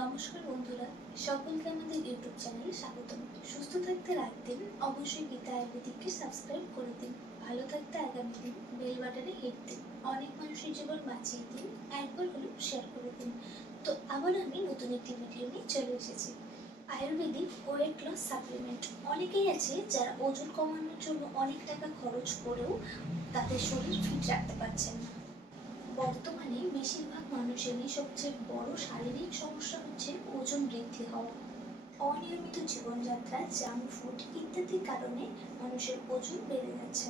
নমস্কার বন্ধুরা, সকলকে আমাদের ইউটিউব চ্যানেলে স্বাগতম। সুস্থ থাকতে রাত দিন অবশ্যই গীতা আয়ুর্বেদিককে সাবস্ক্রাইব করে দিন। ভালো থাকতে আগামী দিন বেল বাটনে হিট দিন। অনেক মানুষের জীবন বাঁচিয়ে দিন। একবার হলেও শেয়ার করে দিন। তো আবার আমি নতুন একটি ভিডিও নিয়ে চলে এসেছি। আয়ুর্বেদিক ওয়েট লস সাপ্লিমেন্ট অনেকেই আছে যারা ওজন কমানোর জন্য অনেক টাকা খরচ করেও তাদের শরীর ফিট রাখতে পারছেন না। বর্তমানে বেশিরভাগ মানুষেরই সবচেয়ে বড় শারীরিক সমস্যা হচ্ছে ওজন বৃদ্ধি হওয়া। অনিয়মিত জীবনযাত্রা জাঙ্ক ফুড ইত্যাদির কারণে মানুষের ওজন বেড়ে যাচ্ছে।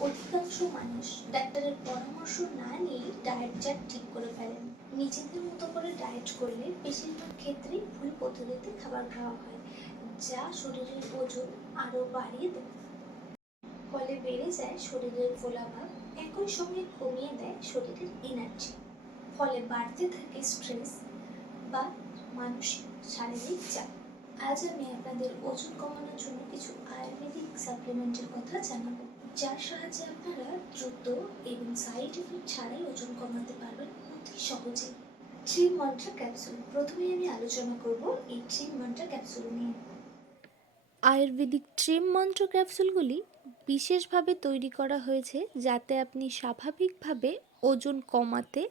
অধিকাংশ মানুষ ডাক্তারের পরামর্শ না নিয়েই ডায়েট চার্ট ঠিক করে ফেলেন নিজেদের মতো করে ডায়েট করলে বেশিরভাগ ক্ষেত্রেই ভুল পদ্ধতিতে খাবার খাওয়া হয়, যা শরীরের ওজন আরও বাড়িয়ে দেয়। ফলে বেড়ে যায় শরীরের ফোলাভাব একই সঙ্গে কমিয়ে দেয় শরীরের এনার্জি ফলে বাড়তে থাকে স্ট্রেস বা মানসিক শারীরিক চাপ। আজ আমি আপনাদের ওজন কমানোর জন্য কিছু আয়ুর্বেদিক সাপ্লিমেন্টের কথা জানাব। যার সাহায্যে আপনারা দ্রুত এবং সাইড এফেক্ট ছাড়াই ওজন কমাতে পারবেন অতি সহজে থ্রি মন্ত্রা ক্যাপসুল প্রথমে আমি আলোচনা করব এই থ্রি মন্ত্রা ক্যাপসুল নিয়ে। আয়ুর্বেদিক ট্রেম মন্ত্র ক্যাপসুলগুলি বিশেষভাবে তৈরি করা হয়েছে যাতে আপনি স্বাভাবিকভাবে ওজন কমাতে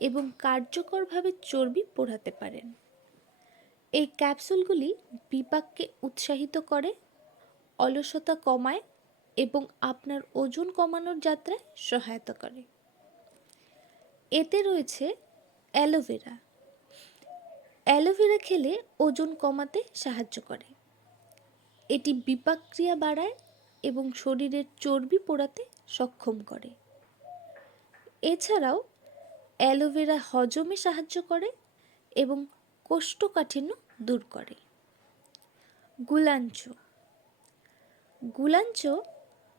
এবং কার্যকরভাবে চর্বি পোড়াতে পারেন। এই ক্যাপসুলগুলি বিপাককে উৎসাহিত করে, অলসতা কমায় এবং আপনার ওজন কমানোর যাত্রায় সহায়তা করে। এতে রয়েছে অ্যালোভেরা অ্যালোভেরা খেলে ওজন কমাতে সাহায্য করে। এটি বিপাক ক্রিয়া বাড়ায় এবং শরীরের চর্বি পোড়াতে সক্ষম করে। এছাড়াও, অ্যালোভেরা হজমে সাহায্য করে এবং কোষ্ঠকাঠিন্য দূর করে। গুলাঞ্চ। গুলাঞ্চ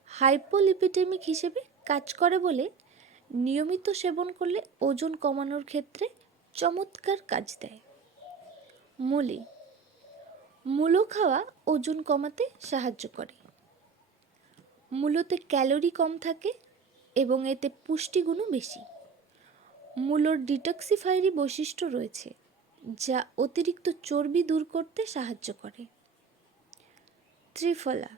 হাইপোলিপিডেমিক হিসেবে কাজ করে বলে নিয়মিত সেবন করলে ওজন কমানোর ক্ষেত্রে চমৎকার কাজ দেয়। মূলি মূলো খাওয়া ওজন কমাতে সাহায্য করে। মূলোতে ক্যালোরি কম থাকে এবং এতে পুষ্টিগুণও বেশি। মূলোর ডিটক্সিফায়ারি বৈশিষ্ট্য রয়েছে, যা অতিরিক্ত চর্বি দূর করতে সাহায্য করে। ত্রিফলা।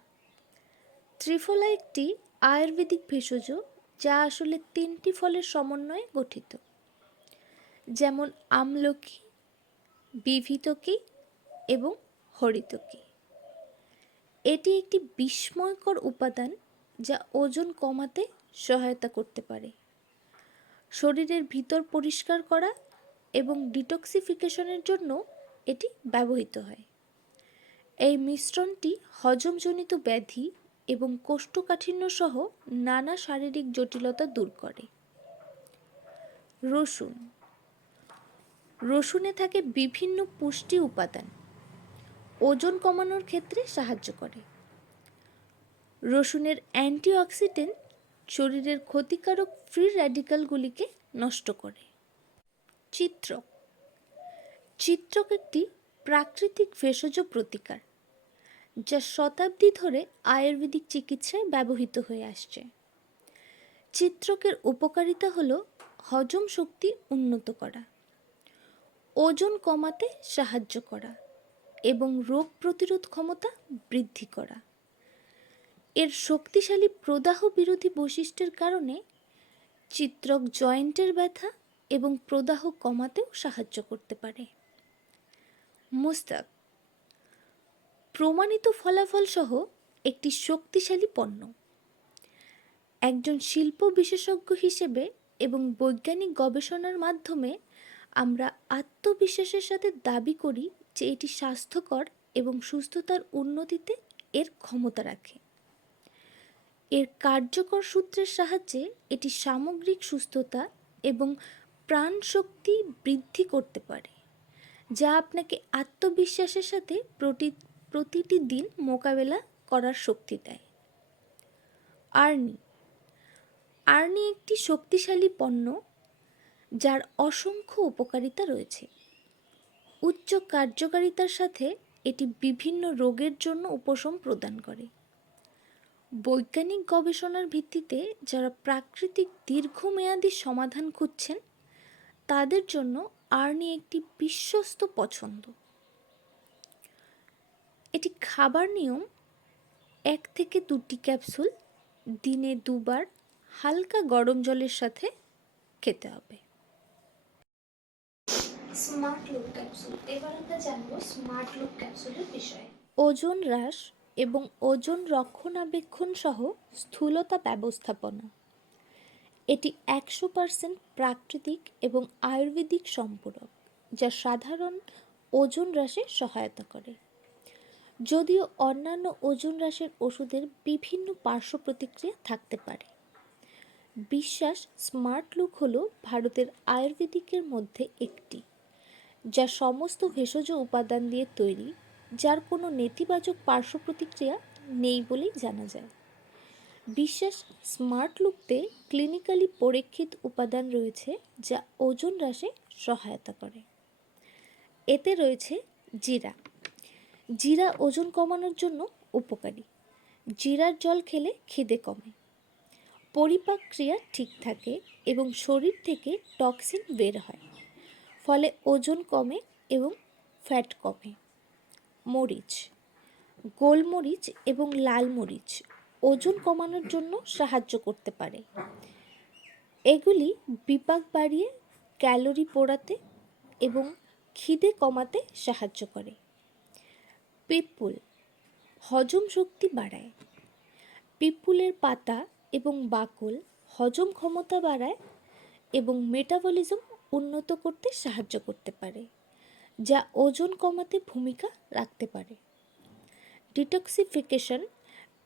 ত্রিফলা একটি আয়ুর্বেদিক ভেষজ, যা আসলে তিনটি ফলের সমন্বয়ে গঠিত। যেমন আমলকি বিভিতকি এবং হরিতকি। এটি একটি বিস্ময়কর উপাদান যা ওজন কমাতে সহায়তা করতে পারে। শরীরের ভিতর পরিষ্কার করা এবং ডিটক্সিফিকেশনের জন্য এটি ব্যবহৃত হয়। এই মিশ্রণটি হজমজনিত ব্যাধি এবং কোষ্ঠকাঠিন্য সহ নানা শারীরিক জটিলতা দূর করে। রসুন। রসুনে থাকে বিভিন্ন পুষ্টি উপাদান। ওজন কমানোর ক্ষেত্রে সাহায্য করে। রসুনের অ্যান্টিঅক্সিডেন্ট শরীরের ক্ষতিকারক ফ্রি র্যাডিক্যালগুলিকে নষ্ট করে। চিত্রক চিত্রক একটি প্রাকৃতিক ভেষজ প্রতিকার, যা শতাব্দী ধরে আয়ুর্বেদিক চিকিৎসায় ব্যবহৃত হয়ে আসছে। চিত্রকের উপকারিতা হল হজম শক্তি উন্নত করা, ওজন কমাতে সাহায্য করা এবং রোগ প্রতিরোধ ক্ষমতা বৃদ্ধি করা। এর শক্তিশালী প্রদাহ বিরোধী বৈশিষ্ট্যের কারণে চিত্রক জয়েন্টের ব্যথা এবং প্রদাহ কমাতেও সাহায্য করতে পারে। মুস্তাক, প্রমাণিত ফলাফল সহ একটি শক্তিশালী পণ্য। একজন শিল্প বিশেষজ্ঞ হিসেবে এবং বৈজ্ঞানিক গবেষণার মাধ্যমে আমরা আত্মবিশ্বাসের সাথে দাবি করি যে এটি স্বাস্থ্যকর এবং সুস্থতার উন্নতিতে এর ক্ষমতা রাখে। এর কার্যকর সূত্রের সাহায্যে এটি সামগ্রিক সুস্থতা এবং প্রাণশক্তি বৃদ্ধি করতে পারে, যা আপনাকে আত্মবিশ্বাসের সাথে প্রতি, প্রতিটি দিন মোকাবেলা করার শক্তি দেয়। আর্নি। আর্নি একটি শক্তিশালী পণ্য যার অসংখ্য উপকারিতা রয়েছে। উচ্চ কার্যকারিতার সাথে এটি বিভিন্ন রোগের জন্য উপশম প্রদান করে। বৈজ্ঞানিক গবেষণার ভিত্তিতে যারা প্রাকৃতিক দীর্ঘমেয়াদী সমাধান খুঁজছেন, তাদের জন্য আর্নি একটি বিশ্বস্ত পছন্দ। এটি খাবার নিয়ম এক থেকে দুটি ক্যাপসুল দিনে দুবার হালকা গরম জলের সাথে খেতে হবে। স্মার্ট লুক ক্যাপসুল এবার আমরা জানব স্মার্ট লুক ক্যাপসুলের বিষয়ে। ওজন হ্রাস এবং ওজন রক্ষণাবেক্ষণ সহ স্থূলতা ব্যবস্থাপনা। এটি একশো পার্সেন্ট প্রাকৃতিক এবং আয়ুর্বেদিক সম্পূরক, যা সাধারণ ওজন হ্রাসে সহায়তা করে। যদিও অন্যান্য ওজন হ্রাসের ওষুধের বিভিন্ন পার্শ্ব প্রতিক্রিয়া থাকতে পারে। বিশ্বাস স্মার্ট লুক হলো ভারতের আয়ুর্বেদিকের মধ্যে একটি। যা সমস্ত ভেষজ উপাদান দিয়ে তৈরি, যার কোনো নেতিবাচক পার্শ্ব প্রতিক্রিয়া নেই বলেই জানা যায়। বিশ্বাস স্মার্ট লুকতে ক্লিনিক্যালি পরীক্ষিত উপাদান রয়েছে যা ওজন হ্রাসে সহায়তা করে। এতে রয়েছে জিরা। জিরা ওজন কমানোর জন্য উপকারী। জিরার জল খেলে খিদে কমে। পরিপাক ক্রিয়া ঠিক থাকে এবং শরীর থেকে টক্সিন বের হয়। ফলে ওজন কমে এবং ফ্যাট কমে। মরিচ, গোলমরিচ এবং লাল মরিচ ওজন কমানোর জন্য সাহায্য করতে পারে। এগুলি বিপাক বাড়িয়ে ক্যালোরি পোড়াতে এবং খিদে কমাতে সাহায্য করে। পিপুল, হজম শক্তি বাড়ায়। পিপুলের পাতা এবং বাকল হজম ক্ষমতা বাড়ায় এবং মেটাবলিজম উন্নত করতে সাহায্য করতে পারে, যা ওজন কমাতে ভূমিকা রাখতে পারে। ডিটক্সিফিকেশন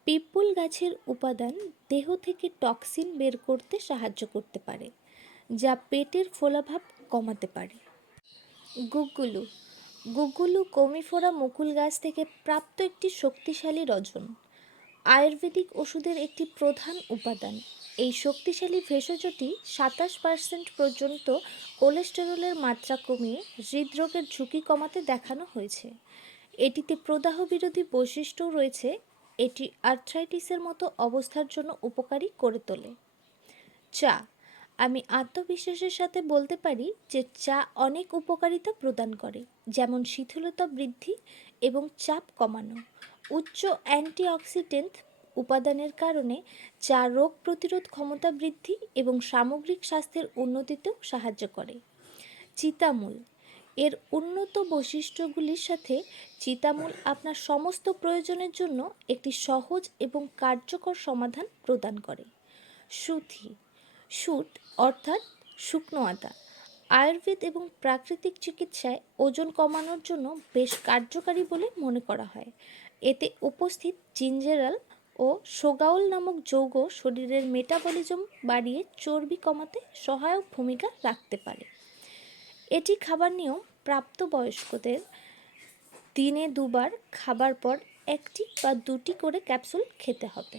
পিপল গাছের উপাদান দেহ থেকে টক্সিন বের করতে সাহায্য করতে পারে, যা পেটের ফোলাভাব কমাতে পারে। গুগুলু গুগুলু কমিফোরা মুকুল গাছ থেকে প্রাপ্ত একটি শক্তিশালী রজন, আয়ুর্বেদিক ওষুধের একটি প্রধান উপাদান। এই শক্তিশালী ভেষজটি সাতাশ পার্সেন্ট পর্যন্ত কোলেস্টেরলের মাত্রা কমিয়ে হৃদরোগের ঝুঁকি কমাতে দেখানো হয়েছে। এটিতে প্রদাহ বিরোধী বৈশিষ্ট্যও রয়েছে। এটি আর্থ্রাইটিসের মতো অবস্থার জন্য উপকারী করে তোলে। চা। আমি আত্মবিশ্বাসের সাথে বলতে পারি যে চা অনেক উপকারিতা প্রদান করে, যেমন শিথিলতা বৃদ্ধি এবং চাপ কমানো। উচ্চ অ্যান্টিঅক্সিডেন্ট উপাদানের কারণে চা রোগ প্রতিরোধ ক্ষমতা বৃদ্ধি এবং সামগ্রিক স্বাস্থ্যের উন্নতিতেও সাহায্য করে। চিতামূল। এর উন্নত বৈশিষ্ট্যগুলির সাথে চিতামূল আপনার সমস্ত প্রয়োজনের জন্য একটি সহজ এবং কার্যকর সমাধান প্রদান করে। সুথি সুট অর্থাৎ শুকনো আদা। আয়ুর্বেদ এবং প্রাকৃতিক চিকিৎসায় ওজন কমানোর জন্য বেশ কার্যকারী বলে মনে করা হয়। এতে উপস্থিত জিঞ্জেরাল ও সোগাউল নামক যৌগ শরীরের মেটাবলিজম বাড়িয়ে চর্বি কমাতে সহায়ক ভূমিকা রাখতে পারে। এটি খাবার নিয়ম প্রাপ্তবয়স্কদের দিনে দুবার খাবার পর একটি বা দুটি করে ক্যাপসুল খেতে হবে।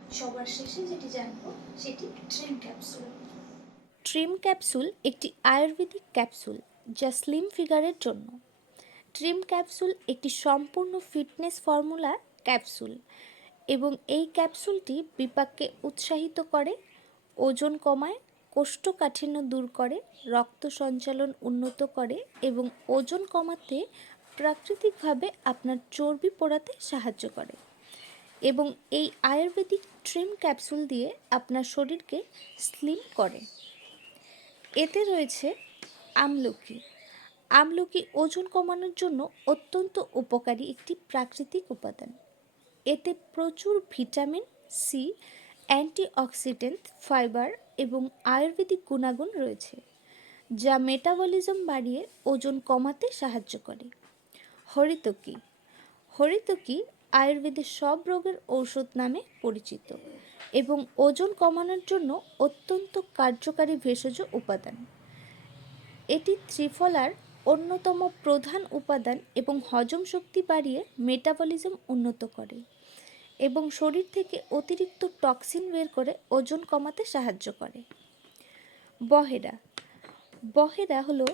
সবার শেষে যেটি জানব সেটি ট্রিম ক্যাপসুল ট্রিম ক্যাপসুল একটি আয়ুর্বেদিক ক্যাপসুল যা স্লিম ফিগারের জন্য। ট্রিম ক্যাপসুল একটি সম্পূর্ণ ফিটনেস ফর্মুলা ক্যাপসুল। এবং এই ক্যাপসুলটি বিপাককে উৎসাহিত করে, ওজন কমায়, কোষ্ঠকাঠিন্য দূর করে, রক্ত সঞ্চালন উন্নত করে এবং ওজন কমাতে প্রাকৃতিকভাবে আপনার চর্বি পোড়াতে সাহায্য করে। এবং এই আয়ুর্বেদিক ট্রিম ক্যাপসুল দিয়ে আপনার শরীরকে স্লিম করে। এতে রয়েছে আমলকি। আমলকি ওজন কমানোর জন্য অত্যন্ত উপকারী একটি প্রাকৃতিক উপাদান। এতে প্রচুর ভিটামিন সি, অ্যান্টিঅক্সিডেন্ট, ফাইবার এবং আয়ুর্বেদিক গুণাগুণ রয়েছে, যা মেটাবলিজম বাড়িয়ে ওজন কমাতে সাহায্য করে। হরিতকি। হরিতকি আয়ুর্বেদের সব রোগের ঔষধ নামে পরিচিত এবং ওজন কমানোর জন্য অত্যন্ত কার্যকারী ভেষজ উপাদান। এটি ত্রিফলার অন্যতম প্রধান উপাদান এবং হজম শক্তি বাড়িয়ে মেটাবলিজম উন্নত করে এবং শরীর থেকে অতিরিক্ত টক্সিন বের করে ওজন কমাতে সাহায্য করে। বহেরা। বহেরা হলো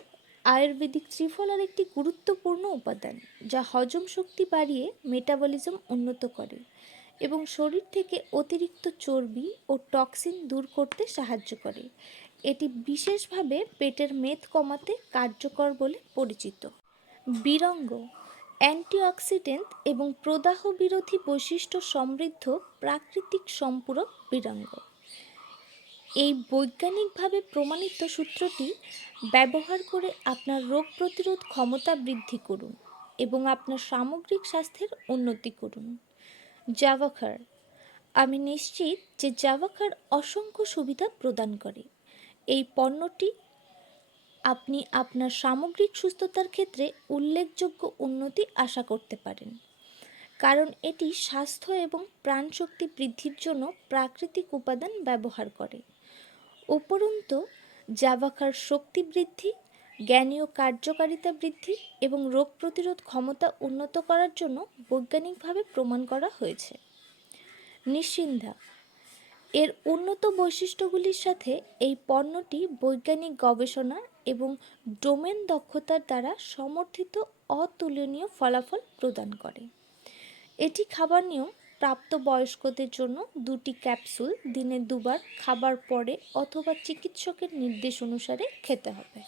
আয়ুর্বেদিক ত্রিফলার একটি গুরুত্বপূর্ণ উপাদান যা হজম শক্তি বাড়িয়ে মেটাবলিজম উন্নত করে। এবং শরীর থেকে অতিরিক্ত চর্বি ও টক্সিন দূর করতে সাহায্য করে। এটি বিশেষভাবে পেটের মেদ কমাতে কার্যকর বলে পরিচিত। বিরঙ্গ, অ্যান্টিঅক্সিডেন্ট এবং প্রদাহ বিরোধী বৈশিষ্ট্য সমৃদ্ধ প্রাকৃতিক সম্পূরক বিরঙ্গ। এই বৈজ্ঞানিকভাবে প্রমাণিত সূত্রটি ব্যবহার করে আপনার রোগ প্রতিরোধ ক্ষমতা বৃদ্ধি করুন এবং আপনার সামগ্রিক স্বাস্থ্যের উন্নতি করুন। জাভাখার। আমি নিশ্চিত যে জাভাখার অসংখ্য সুবিধা প্রদান করে। এই পণ্যটি আপনি আপনার সামগ্রিক সুস্থতার ক্ষেত্রে উল্লেখযোগ্য উন্নতি আশা করতে পারেন। কারণ এটি স্বাস্থ্য এবং প্রাণশক্তি বৃদ্ধির জন্য প্রাকৃতিক উপাদান ব্যবহার করে। উপরন্তু, জাভাখার শক্তি বৃদ্ধি জ্ঞানীয় কার্যকারিতা বৃদ্ধি এবং রোগ প্রতিরোধ ক্ষমতা উন্নত করার জন্য বৈজ্ঞানিকভাবে প্রমাণ করা হয়েছে। নিশ্চিন্দা এর উন্নত বৈশিষ্ট্যগুলির সাথে এই পণ্যটি বৈজ্ঞানিক গবেষণা এবং ডোমেন দক্ষতার দ্বারা সমর্থিত অতুলনীয় ফলাফল প্রদান করে। এটি খাবার নিয়ম প্রাপ্তবয়স্কদের জন্য দুটি ক্যাপসুল দিনে দুবার খাবার পরে অথবা চিকিৎসকের নির্দেশ অনুসারে খেতে হবে।